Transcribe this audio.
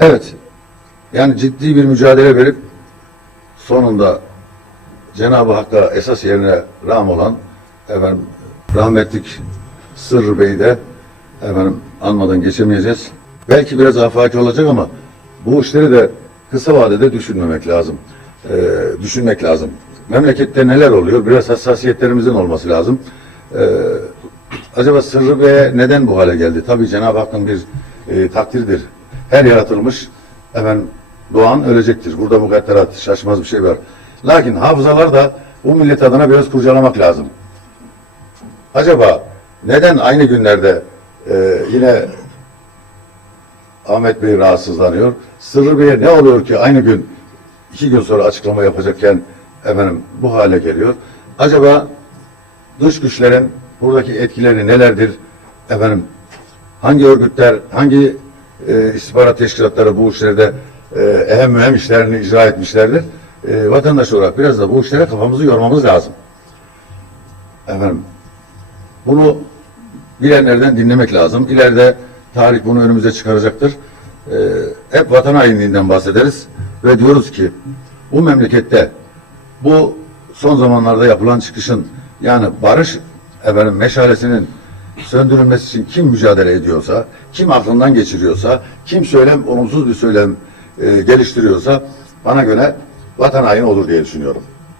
Evet. Yani ciddi bir mücadele verip sonunda Cenab-ı Hakk'a esas yerine ram olan efendim rahmetlik Sırrı Bey'i de efendim anmadan geçemeyeceğiz. Belki biraz afaki olacak ama bu işleri de kısa vadede düşünmemek lazım. Ee, düşünmek lazım. Memlekette neler oluyor? Biraz hassasiyetlerimizin olması lazım. Ee, acaba Sırrı Bey'e neden bu hale geldi? Tabii Cenab-ı Hakk'ın bir e, takdiridir. Her yaratılmış efendim doğan ölecektir. Burada mukadderat şaşmaz bir şey var. Lakin hafızalar da bu millet adına biraz kurcalamak lazım. Acaba neden aynı günlerde e, yine Ahmet Bey rahatsızlanıyor? Sırrı Bey'e ne oluyor ki aynı gün iki gün sonra açıklama yapacakken efendim bu hale geliyor? Acaba dış güçlerin buradaki etkileri nelerdir? Efendim hangi örgütler, hangi e, istihbarat teşkilatları bu işlerde e, ehem mühem işlerini icra etmişlerdir? E, vatandaş olarak biraz da bu işlere kafamızı yormamız lazım. Efendim bunu bilenlerden dinlemek lazım. İleride tarih bunu önümüze çıkaracaktır. Ee, hep vatan hainliğinden bahsederiz ve diyoruz ki bu memlekette bu son zamanlarda yapılan çıkışın yani barış efendim meşalesinin söndürülmesi için kim mücadele ediyorsa, kim aklından geçiriyorsa, kim söylem olumsuz bir söylem e, geliştiriyorsa bana göre vatan haini olur diye düşünüyorum.